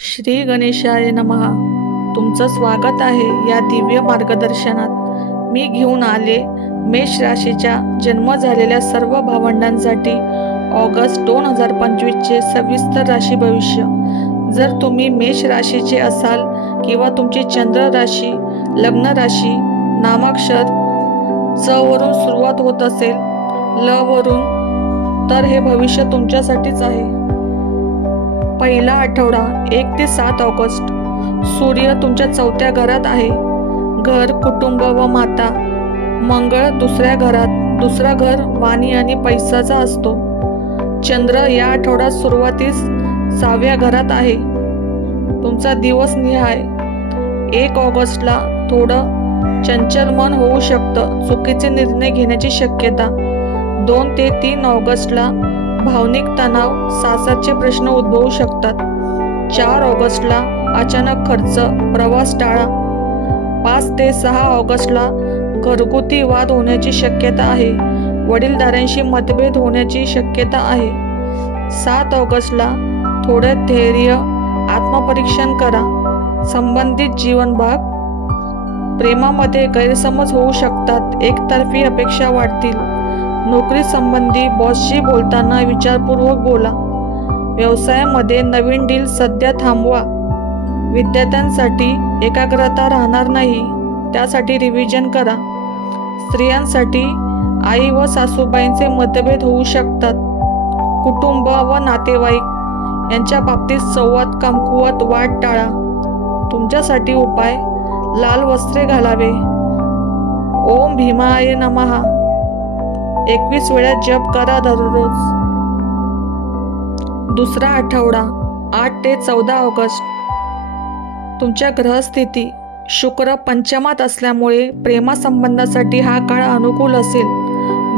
श्री गणेशाय नमहा तुमचं स्वागत आहे या दिव्य मार्गदर्शनात. मी घेऊन आले मेष राशीच्या जन्म झालेल्या सर्व भावंडांसाठी ऑगस्ट दोन हजार पंचवीसचे सविस्तर राशी भविष्य. जर तुम्ही मेष राशीचे असाल किंवा तुमची चंद्र राशी लग्न राशी नामाक्षर च वरून सुरुवात होत असेल ल वरून तर हे भविष्य तुमच्यासाठीच आहे. पहिला आठवडा एक ते सात ऑगस्ट. सूर्य तुमच्या चौथ्या घरात आहे. घर कुटुंब व माता. मंगळ दुसऱ्या घरात. दुसरा घर वाणी आणि पैसाचा असतो. चंद्र या आठवड्यात सुरुवातीस सहाव्या घरात आहे. तुमचा दिवस निहाय. एक ऑगस्टला थोडं चंचल मन होऊ शकतं. चुकीचे निर्णय घेण्याची शक्यता. दोन ते तीन ऑगस्टला भावनिक तणाव सासाचे प्रश्न उद्भवू शकतात. चार ऑगस्टला अचानक खर्च प्रवास टाळा. पाच ते सहा ऑगस्टला घरगुती वाद होण्याची शक्यता आहे. वडीलधाऱ्यांशी मतभेद होण्याची शक्यता आहे. सात ऑगस्टला थोडं धैर्य आत्मपरीक्षण करा. संबंधित जीवनभाग प्रेमामध्ये गैरसमज होऊ शकतात. एकतर्फी अपेक्षा वाढतील. नोकरी संबंधी बॉसशी बोलताना विचारपूर्वक बोला. व्यवसायामध्ये नवीन डील सध्या थांबवा. विद्यार्थ्यांसाठी एकाग्रता राहणार नाही. त्यासाठी रिव्हिजन करा. स्त्रियांसाठी आई व सासूबाईंचे मतभेद होऊ शकतात. कुटुंब व नातेवाईक यांच्या बाबतीत संवाद कमकुवत वाट टाळा. तुमच्यासाठी उपाय लाल वस्त्रे घालावे. ओम भीमाय नमहा एकवीस वेळा जप करा दररोज. दुसरा आठवडा आठ ते चौदा ऑगस्ट. तुमच्या ग्रहस्थिती शुक्र पंचमात असल्यामुळे प्रेमासंबंधासाठी हा काळ अनुकूल असेल.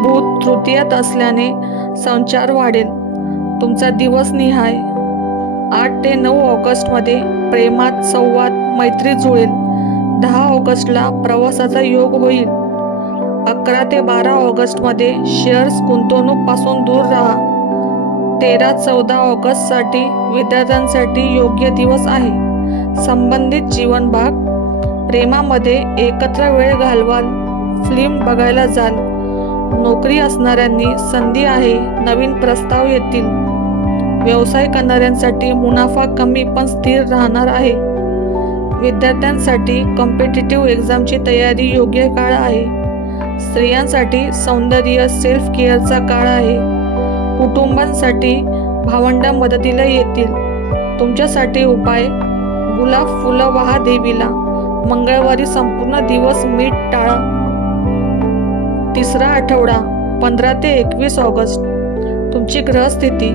बुध तृतीयात असल्याने संचार वाढेल. तुमचा दिवस निहाय. आठ ते नऊ ऑगस्टमध्ये प्रेमात संवाद मैत्री जुळेल. दहा ऑगस्टला प्रवासाचा योग होईल. अकरा ते बारा ऑगस्टमध्ये शेअर्स गुंतवणूकपासून दूर राहा. तेरा चौदा ऑगस्टसाठी विद्यार्थ्यांसाठी योग्य दिवस आहे. संबंधित जीवन भाग. प्रेमामध्ये एकत्र वेळ घालवाल. फिल्म बघायला जाल. नोकरी असणाऱ्यांनी संधी आहे नवीन प्रस्ताव येतील. व्यवसाय करणाऱ्यांसाठी मुनाफा कमी पण स्थिर राहणार आहे. विद्यार्थ्यांसाठी कॉम्पिटिटिव्ह एक्झामची तयारी योग्य काळ आहे. स्त्रियांसाठी सौंदर्य सेल्फ केअरचा काळ आहे. कुटुंबांसाठी भावंडा मदतीला येतील. तुमच्यासाठी उपाय गुलाब फुलं वाहा देवीला. मंगळवारी संपूर्ण दिवस मीठ टाळा. तिसरा आठवडा पंधरा ते एकवीस ऑगस्ट. तुमची ग्रहस्थिती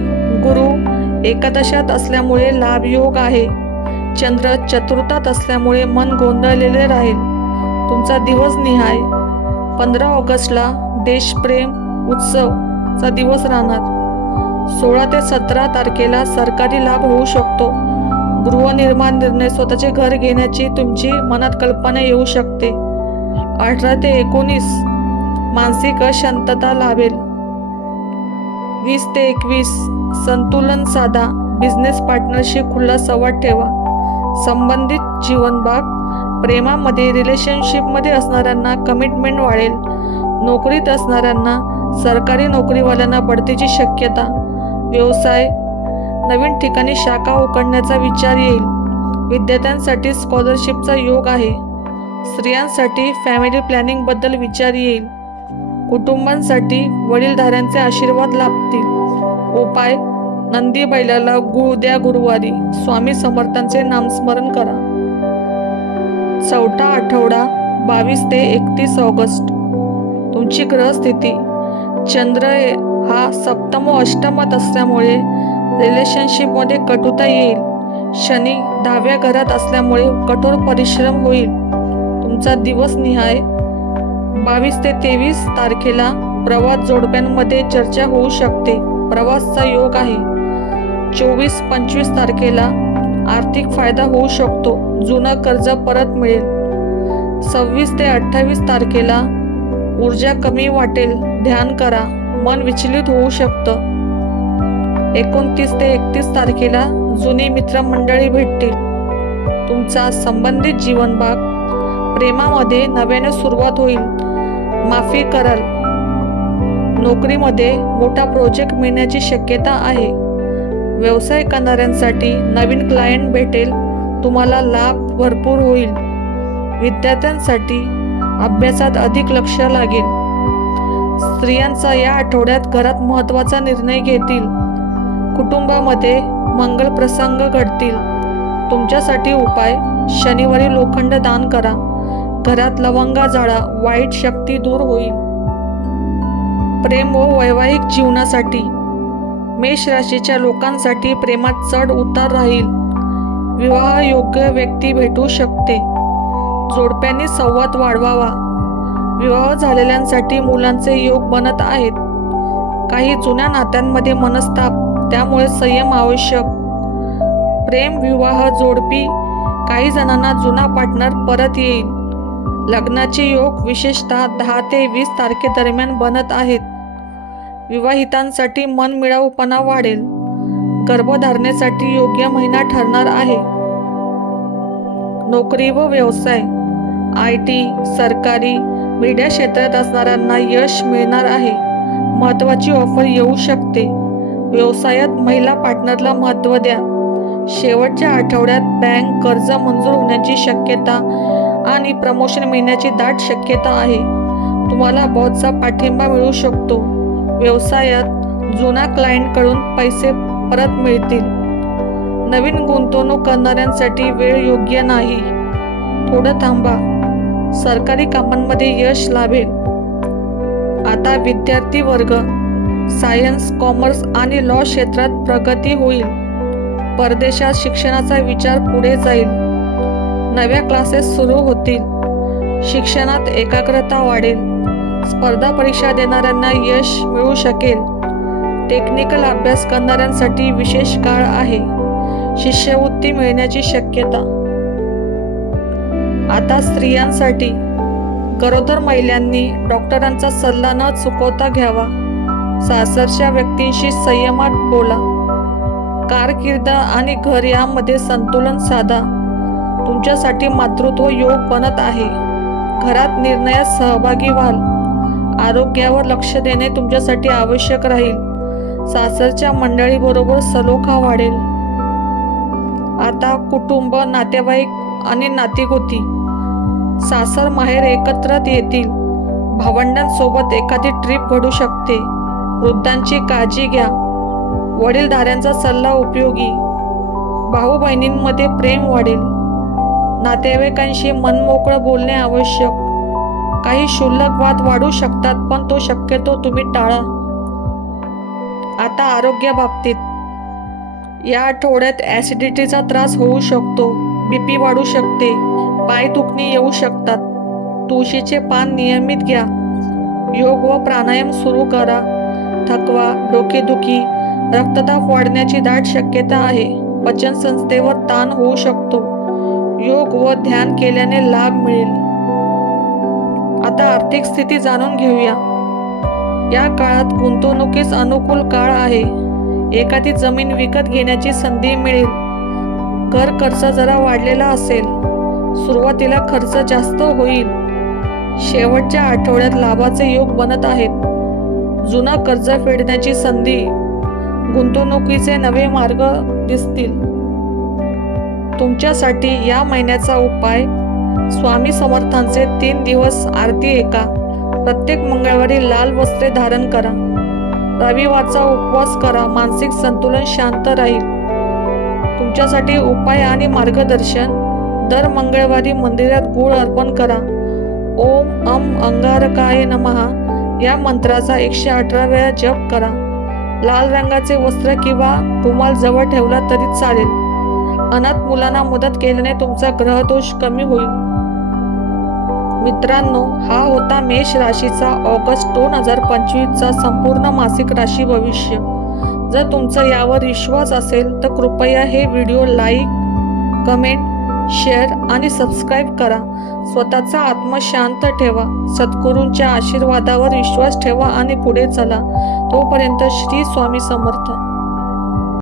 गुरु एकादशात असल्यामुळे लाभयोग आहे. चंद्र चतुर्थात असल्यामुळे मन गोंधळलेले राहील. तुमचा दिवस निहाय. पंधरा ऑगस्टला देशप्रेम उत्सवचा दिवस राहणार. सोळा ते सतरा तारखेला सरकारी लाभ होऊ शकतो. गृहनिर्माण निर्णय स्वतःचे घर घेण्याची तुमची मनात कल्पना येऊ शकते. अठरा ते एकोणीस मानसिक अशांतता लाभेल. वीस ते एकवीस संतुलन साधा. बिझनेस पार्टनरशी खुला संवाद ठेवा. संबंधित जीवनभाग प्रेमामध्ये रिलेशनशिपमध्ये असणाऱ्यांना कमिटमेंट वाढेल. नोकरीत असणाऱ्यांना सरकारी नोकरीवाल्यांना बढतीची शक्यता. व्यवसाय नवीन ठिकाणी शाखा उघडण्याचा विचार येईल. विद्यार्थ्यांसाठी स्कॉलरशिपचा योग आहे. स्त्रियांसाठी फॅमिली प्लॅनिंगबद्दल विचार येईल. कुटुंबांसाठी वडीलधाऱ्यांचे आशीर्वाद लाभतील. उपाय नंदी बैलाला गुळ द्या गुरुवारी. स्वामी समर्थांचे नामस्मरण करा. चौथा आठवडा बावीस ते एकतीस ऑगस्ट. तुमची ग्रहस्थिती. चंद्र हा सप्तम व अष्टमात असल्यामुळे रिलेशनशिपमध्ये कटुता येईल. शनी दहाव्या घरात असल्यामुळे कठोर परिश्रम होईल. तुमचा दिवस निहाय. बावीस ते तेवीस तारखेला प्रवास जोडप्यांमध्ये चर्चा होऊ शकते. प्रवासचा योग आहे. चोवीस पंचवीस तारखेला आर्थिक फायदा होऊ शकतो. जुनं कर्ज परत मिळेल. सव्वीस ते अठ्ठावीस तारखेला ऊर्जा कमी वाटेल. ध्यान करा. मन विचलित होऊ शकतं. एकोणतीस ते एकतीस तारखेला जुनी मित्रमंडळी भेटतील. तुमचा संबंधित जीवनभाग प्रेमामध्ये नव्याने सुरुवात होईल. माफी कराल. नोकरीमध्ये मोठा प्रोजेक्ट मिळण्याची शक्यता आहे. व्यवसाय करणाऱ्यांसाठी नवीन क्लायंट भेटेल तुम्हाला लाभ भरपूर होईल. विद्यार्थ्यांसाठी अभ्यासात अधिक लक्ष लागेल. स्त्रियांचा या आठवड्यात घरात महत्त्वाचा निर्णय घेतील. कुटुंबामध्ये मंगल प्रसंग घडतील. तुमच्यासाठी उपाय शनिवारी लोखंड दान करा. घरात लवंगा जाळा वाईट शक्ती दूर होईल. प्रेम व वैवाहिक जीवनासाठी मेष राशीच्या लोकांसाठी प्रेमात चढ उतार राहील. विवाह योग्य व्यक्ती भेटू शकते. जोडप्यांनी संवाद वाढवावा. विवाह झालेल्यांसाठी मुलांचे योग बनत आहेत. काही जुन्या नात्यांमध्ये मनस्ताप त्यामुळे संयम आवश्यक. प्रेम विवाह जोडपी काही जणांना जुना पार्टनर परत येईल. लग्नाचे योग विशेषतः दहा ते वीस तारखेदरम्यान बनत आहेत. विवाहितांसाठी मनमिळाऊपणा वाढेल. गर्भधारणेसाठी योग्य महिना ठरणार आहे. नोकरी व व्यवसाय. आय टी सरकारी मीडिया क्षेत्रात असणाऱ्यांना यश मिळणार आहे. महत्त्वाची ऑफर येऊ शकते. व्यवसायात महिला पार्टनरला महत्त्व द्या. शेवटच्या आठवड्यात बँक कर्ज मंजूर होण्याची शक्यता आणि प्रमोशन मिळण्याची दाट शक्यता आहे. तुम्हाला बॉसचा पाठिंबा मिळू शकतो. व्यवसायात जुना क्लायंटकडून पैसे परत मिळतील. नवीन गुंतवणूक करणाऱ्यांसाठी वेळ योग्य नाही. थोडं थांबा. सरकारी कामांमध्ये यश लाभेल. आता विद्यार्थी वर्ग सायन्स कॉमर्स आणि लॉ क्षेत्रात प्रगती होईल. परदेशात शिक्षणाचा विचार पुढे जाईल. नव्या क्लासेस सुरू होतील. शिक्षणात एकाग्रता वाढेल. स्पर्धा परीक्षा देणाऱ्यांना यश मिळू शकेल. टेक्निकल अभ्यास करणाऱ्यांसाठी विशेष काळ आहे. शिष्यवृत्ती मिळण्याची शक्यता. आता स्त्रियांसाठी. गरोदर महिलांनी डॉक्टरांचा सल्ला न चुकवता घ्यावा. सासरच्या व्यक्तींशी संयमात बोला. कारकिर्द आणि घर यामध्ये संतुलन साधा. तुमच्यासाठी मातृत्व योग बनत आहे. घरात निर्णयात सहभागी व्हाल. आरोग्यावर लक्ष देणे तुमच्यासाठी आवश्यक राहील. सासरच्या मंडळीबरोबर सलोखा वाढेल. आता कुटुंब नातेवाईक आणि नातीगोती सासर माहेर एकत्रित येतील. भावंडांसोबत एखादी ट्रिप घडू शकते. वृद्धांची काळजी घ्या. वडीलधाऱ्यांचा सल्ला उपयोगी. भाऊ बहिणींमध्ये प्रेम वाढेल. नातेवाईकांशी मनमोकळं बोलणे आवश्यक. काही क्षुल्लक वाद वाढू शकतात पण तो शक्यतो तुम्ही टाळा. आता आरोग्याबाबतीत या आठवड्यात ॲसिडिटीचा त्रास होऊ शकतो बीपी वाढू शकते पाय दुखणी येऊ शकतात. तुळशीचे पान नियमित घ्या. योग व प्राणायाम सुरू करा. थकवा डोकेदुखी रक्तदाब वाढण्याची दाट शक्यता आहे. पचनसंस्थेवर ताण होऊ शकतो. योग व ध्यान केल्याने लाभ मिळेल. आता आर्थिक स्थिती जाणून घेऊया. या काळात गुंतवणुकीस अनुकूल काळ आहे. एखादी जमीन विकत घेण्याची संधी मिळेल. घर खर्च जरा वाढलेला असेल. सुरुवातीला खर्च जास्त होईल. शेवटच्या आठवड्यात लाभाचे योग बनत आहेत. जुना कर्ज फेडण्याची संधी गुंतवणुकीचे नवे मार्ग दिसतील. तुमच्यासाठी या महिन्याचा उपाय स्वामी समर्थांचे तीन दिवस आरती एका. प्रत्येक मंगळवारी लाल वस्त्रे धारण करा. रविवारचा उपवास करा. मानसिक संतुलन शांत राहील. तुमच्यासाठी उपाय आणि मार्गदर्शन. दर मंगळवारी मंदिरात गुळ अर्पण करा. ओम अम अंगारकाय नमहा या मंत्राचा एकशे अठरा वेळा जप करा. लाल रंगाचे वस्त्र किंवा रुमाल जवळ ठेवला तरी चालेल. अनाथ मुलांना मदत केल्याने तुमचा ग्रहदोष कमी होईल. मित्रांनो हा होता मेष राशीचा ऑगस्ट दोन हजार पंचवीसचा संपूर्ण मासिक राशी भविष्य. जर तुमचा यावर विश्वास असेल तर कृपया हे व्हिडिओ लाईक कमेंट शेअर आणि सबस्क्राईब करा. स्वतःचा आत्मा शांत ठेवा. सद्गुरूंच्या आशीर्वादावर विश्वास ठेवा आणि पुढे चला. तोपर्यंत श्री स्वामी समर्थ.